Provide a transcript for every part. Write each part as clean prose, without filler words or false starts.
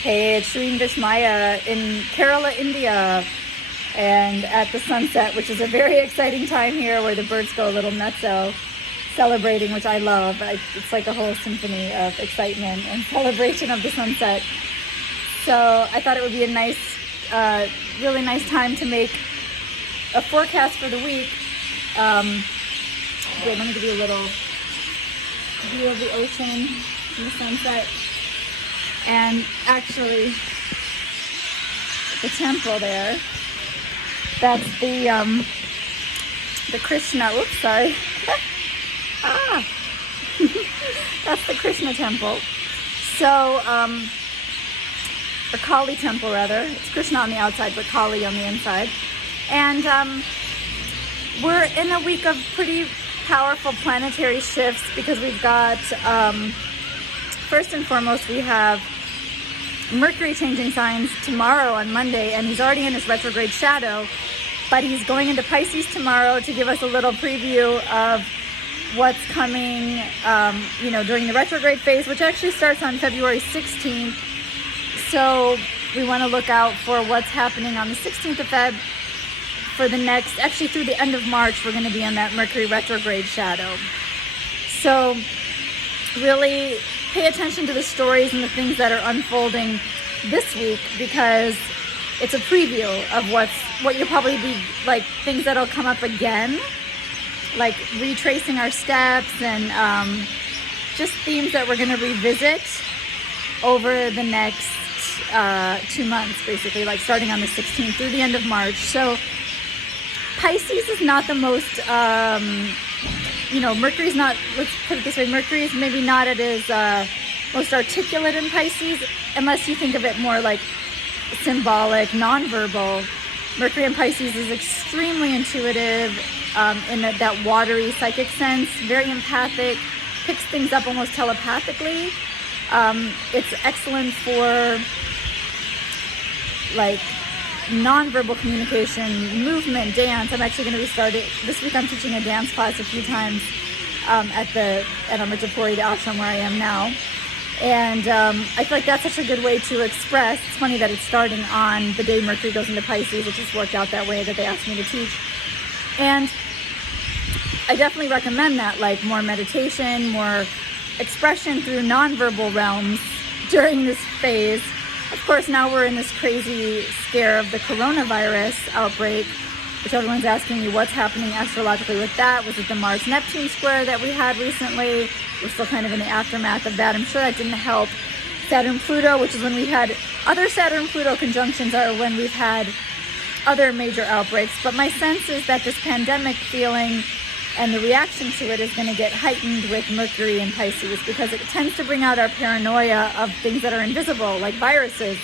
Hey, it's Shreen Vishmaya in Kerala, India, and at the sunset, which is a very exciting time here where the birds go a little nutso, celebrating, which I love. It's like a whole symphony of excitement and celebration of the sunset. So I thought it would be a nice, really nice time to make a forecast for the week. Wait, let me give you a little view of the ocean and the sunset. And actually, the temple there, that's the Krishna, oops, sorry. That's the Krishna temple. So, or Kali temple rather. It's Krishna on the outside, but Kali on the inside. And we're in a week of pretty powerful planetary shifts because we've got, first and foremost, we have Mercury changing signs tomorrow on Monday, and he's already in his retrograde shadow, but he's going into Pisces tomorrow to give us a little preview of what's coming, during the retrograde phase, which actually starts on February 16th. So we want to look out for what's happening on the 16th of Feb for the next, actually through the end of March, we're going to be in that Mercury retrograde shadow. So really pay attention to the stories and the things that are unfolding this week, because it's a preview of what you'll probably be like, things that'll come up again, like retracing our steps and just themes that we're going to revisit over the next 2 months, basically, like starting on the 16th through the end of March. So Pisces is not the most Mercury's not, let's put it this way, Mercury is maybe not at his most articulate in Pisces, unless you think of it more like symbolic, nonverbal. Mercury in Pisces is extremely intuitive, in that watery psychic sense, very empathic, picks things up almost telepathically. It's excellent for like nonverbal communication, movement, dance. I'm actually going to be starting this week. I'm teaching a dance class a few times at Amritapuri, the ashram where I am now, and I feel like that's such a good way to express. It's funny that it's starting on the day Mercury goes into Pisces. It just worked out that way that they asked me to teach, and I definitely recommend that, like more meditation, more expression through nonverbal realms during this phase. Of course, now we're in this crazy scare of the coronavirus outbreak, which everyone's asking me what's happening astrologically with that. Was it the Mars-Neptune square that we had recently? We're still kind of in the aftermath of that. I'm sure that didn't help. Saturn-Pluto, which is when we've had other Saturn-Pluto conjunctions, are when we've had other major outbreaks. But my sense is that this pandemic feeling and the reaction to it is going to get heightened with Mercury in Pisces, because it tends to bring out our paranoia of things that are invisible, like viruses.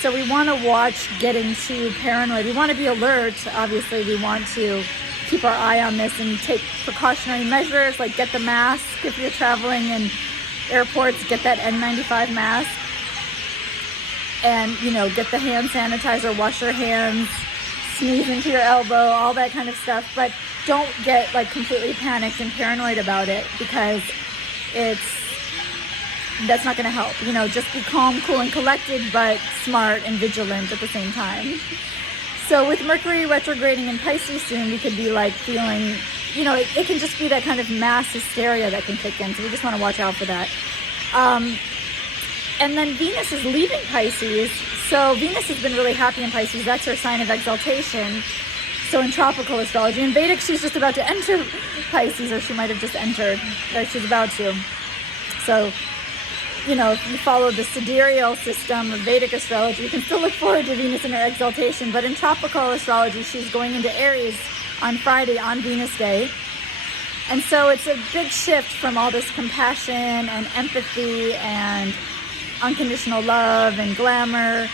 So we want to watch getting too paranoid. We want to be alert. Obviously, we want to keep our eye on this and take precautionary measures, like get the mask if you're traveling in airports, get that N95 mask, and, get the hand sanitizer, wash your hands, sneeze into your elbow, all that kind of stuff. But don't get like completely panicked and paranoid about it, because that's not going to help. Just be calm, cool, and collected, but smart and vigilant at the same time. So with Mercury retrograding in Pisces soon, we could be like feeling, it can just be that kind of mass hysteria that can kick in. So we just want to watch out for that. And then Venus is leaving Pisces. So Venus has been really happy in Pisces. That's her sign of exaltation. So in tropical astrology, in Vedic, she's just about to enter Pisces, or she might have just entered, or she's about to. So, if you follow the sidereal system of Vedic astrology, you can still look forward to Venus in her exaltation. But in tropical astrology, she's going into Aries on Friday, on Venus Day. And so it's a big shift from all this compassion and empathy and unconditional love and glamour,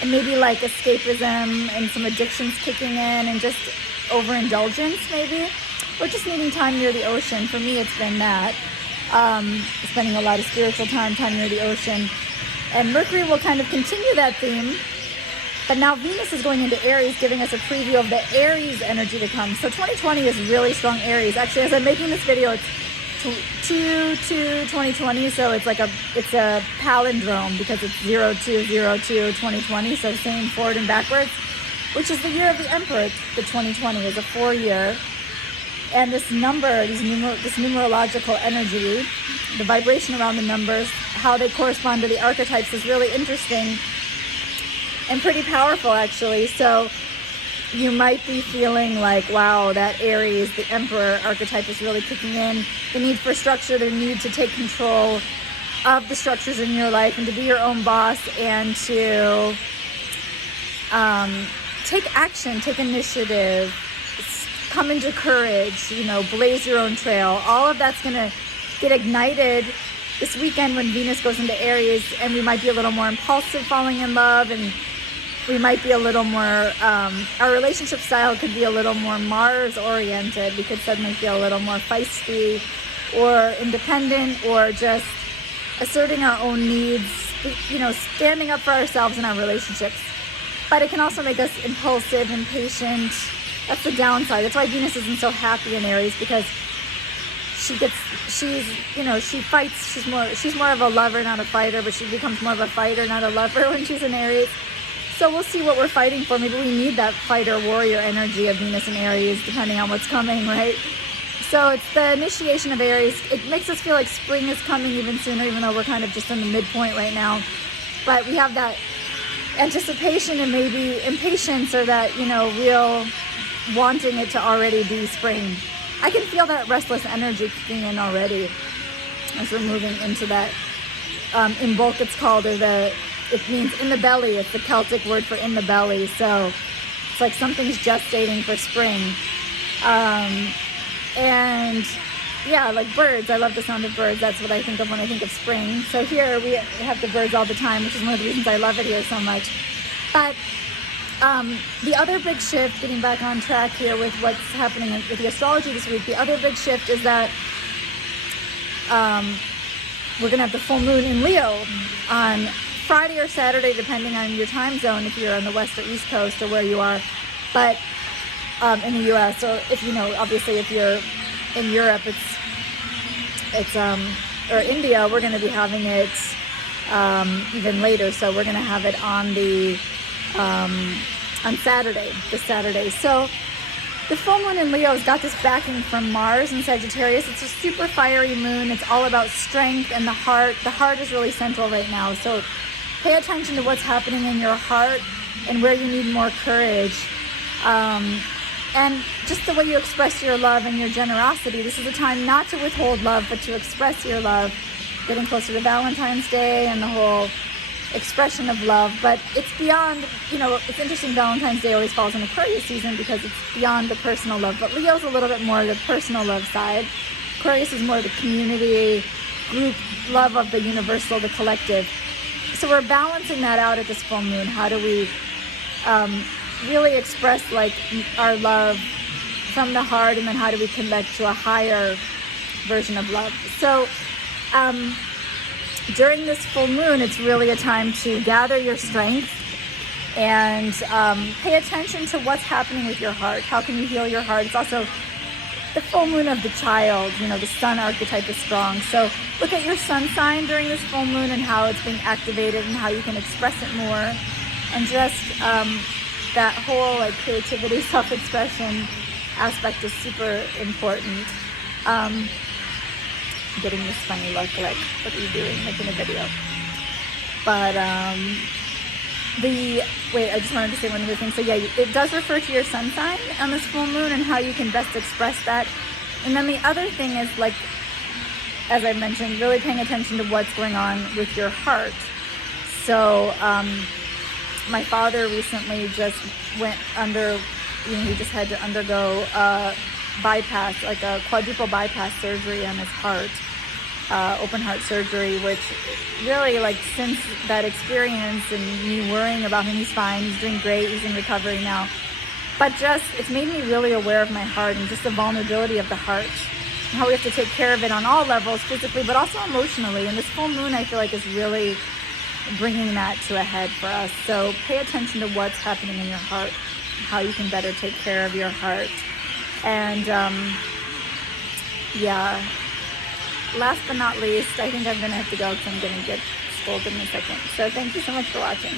and maybe like escapism and some addictions kicking in, and just overindulgence maybe, or just needing time near the ocean. For me, it's been that. Spending a lot of spiritual time near the ocean. And Mercury will kind of continue that theme, but now Venus is going into Aries, giving us a preview of the Aries energy to come. So 2020 is really strong Aries. Actually, as I'm making this video, it's 2020, so it's a palindrome because it's 0202-2020, so same forward and backwards, which is the year of the Emperor. The 2020 is a 4-year, and this number, this numerological energy, the vibration around the numbers, how they correspond to the archetypes is really interesting and pretty powerful, actually. So you might be feeling like, wow, that Aries, the Emperor archetype is really kicking in. The need for structure, the need to take control of the structures in your life and to be your own boss and to take action, take initiative, come into courage, blaze your own trail. All of that's going to get ignited this weekend when Venus goes into Aries, and we might be a little more impulsive falling in love, and we might be a little more, our relationship style could be a little more Mars oriented. We could suddenly feel a little more feisty or independent, or just asserting our own needs, standing up for ourselves in our relationships. But it can also make us impulsive, impatient. That's the downside. That's why Venus isn't so happy in Aries, because she fights. She's more of a lover, not a fighter, but she becomes more of a fighter, not a lover when she's in Aries. So we'll see what we're fighting for. Maybe we need that fighter warrior energy of Venus and Aries, depending on what's coming, right? So it's the initiation of Aries. It makes us feel like spring is coming even sooner, even though we're kind of just in the midpoint right now. But we have that anticipation and maybe impatience, or that, real wanting it to already be spring. I can feel that restless energy kicking in already as we're moving into that, in bulk it's called, or it means in the belly. It's the Celtic word for in the belly. So it's like something's gestating for spring. And yeah, like birds. I love the sound of birds. That's what I think of when I think of spring. So here we have the birds all the time, which is one of the reasons I love it here so much. But the other big shift, getting back on track here with what's happening with the astrology this week, the other big shift is that we're going to have the full moon in Leo on Friday or Saturday, depending on your time zone, if you're on the West or East Coast or where you are. But in the U.S., or if obviously if you're in Europe, it's or India, we're going to be having it even later. So we're going to have it on Saturday, this Saturday. So the full moon in Leo has got this backing from Mars in Sagittarius. It's a super fiery moon. It's all about strength and the heart. The heart is really central right now. So pay attention to what's happening in your heart and where you need more courage. And just the way you express your love and your generosity. This is a time not to withhold love, but to express your love. Getting closer to Valentine's Day and the whole expression of love. But it's beyond, it's interesting, Valentine's Day always falls in Aquarius season because it's beyond the personal love. But Leo's a little bit more the personal love side. Aquarius is more the community, group love of the universal, the collective. So we're balancing that out at this full moon. How do we really express our love from the heart, and then how do we connect to a higher version of love? So during this full moon, it's really a time to gather your strength and pay attention to what's happening with your heart. How can you heal your heart? It's also the full moon of the child. The sun archetype is strong. So look at your sun sign during this full moon and how it's being activated and how you can express it more. And just that whole creativity, self-expression aspect is super important. Getting this funny look, what are you doing, making a video? But I just wanted to say one other thing. So yeah, it does refer to your sun sign on this full moon and how you can best express that. And then the other thing is, as I mentioned, really paying attention to what's going on with your heart. So my father recently just went under, he just had to undergo a bypass, a quadruple bypass surgery on his heart, open heart surgery, which really, since that experience and me worrying about him, he's fine, he's doing great, he's in recovery now. But it's made me really aware of my heart and just the vulnerability of the heart, and how we have to take care of it on all levels, physically, but also emotionally. And this full moon, I feel is really bringing that to a head for us. So pay attention to what's happening in your heart, how you can better take care of your heart. And last but not least, I think I'm going to have to go because I'm going to get scolded in a second. So thank you so much for watching.